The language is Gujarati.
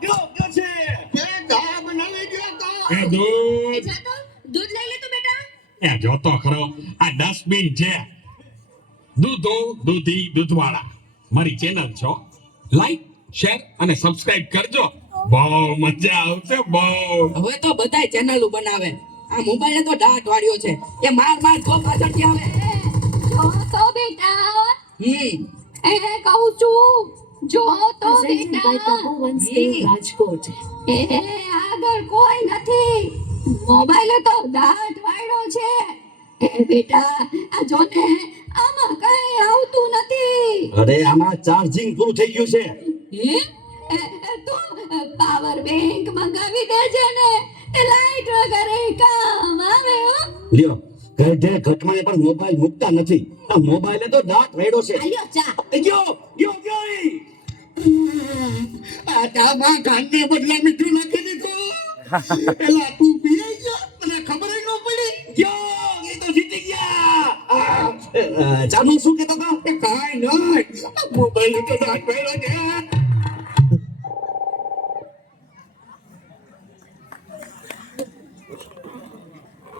કયો કયો છે. એ ચા બનાવી ગયો તો. એ દૂધ. જા દૂધ લઈ લે તું બેટા. એ જોતો ખરો. આ ડસ્ટબિન છે. દૂધો દૂધી દૂધવાળા. મારી ચેનલ છો. લાઈક શેર અને સબસ્ક્રાઇબ કરજો. બહુ મજા આવશે બહુ. હવે તો બધાય ચેનલો બનાવે. આ મોબાઈલ તો ડાટ વાળ્યો છે. એ માર માર તો પાછળથી આવે. જો તો બેટા. હમ. એ કહું છું જો તો presented by બેટા Tapovan Steel Rajkot. એ આગળ કોઈ નથી. મોબાઈલે તો દાંત વાળ્યો છે. એ બેટા આ જો આમાં કઈ આવતું નથી. અરે આમાં ચાર્જિંગ પૂરું થઈ ગયું છે. હે? એ, એ, તું પાવર બેંક મંગાવી દેજે ને. એ લાઈટ વગર કામ આવે હો. લ્યો ગઢે ઘટમાં પણ મોબાઈલ મૂકતા નથી. આ મોબાઈલે તો દાંત રેડો છે. ગયો ગયો. આ ગાંડે બદલા મીઠું નાખી દીધું એલા તું પીએ ગયો મને ખબર ન પડી. ગયો એ તો જીતી ગયા. ચાનું શું કહેતા હતા? કાંઈ નહીં મોબાઈલ તો દાંત પડ્યો છે.